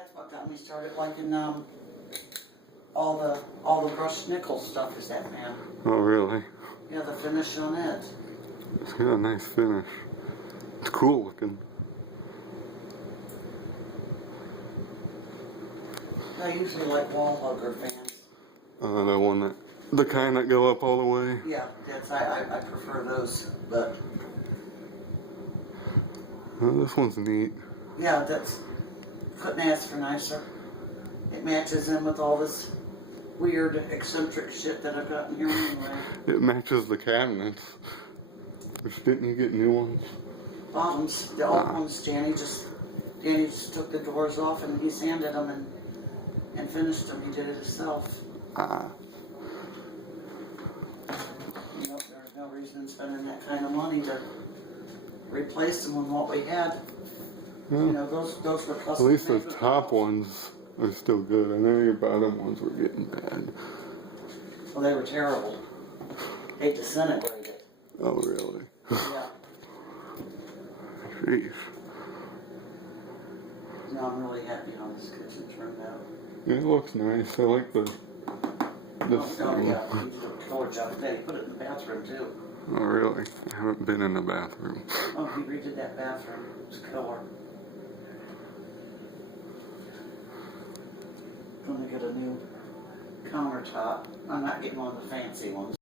That's what got me started liking all the brushed nickel stuff is that, man. Oh, really? Yeah, the finish on it. It's got a nice finish. It's cool looking. I usually like wall hugger fans. The one that, the kind that go up all the way. Yeah, I prefer those, but This one's neat. yeah, couldn't ask for nicer. It matches in with all this weird eccentric shit that I've got in here anyway. It matches the cabinets. Which, didn't you get new ones? Bottoms, the old ones, Danny just took the doors off and he sanded them and finished them. He did it himself. Nope, there's no reason in spending that kind of money to replace them with what we had. Yeah. You know, those were custom. At least those top ones are still good. I know your bottom ones were getting bad. Well, they were terrible. They disintegrated. Oh, really? Yeah. Jeez. No, I'm really happy how this kitchen turned out. It looks nice. I like this Oh, thing. yeah, he did a killer job today. He put it in the bathroom, too. Oh, really? I haven't been in the bathroom. Oh, he redid that bathroom. It was killer. Gonna get a new countertop. I'm not getting one of the fancy ones.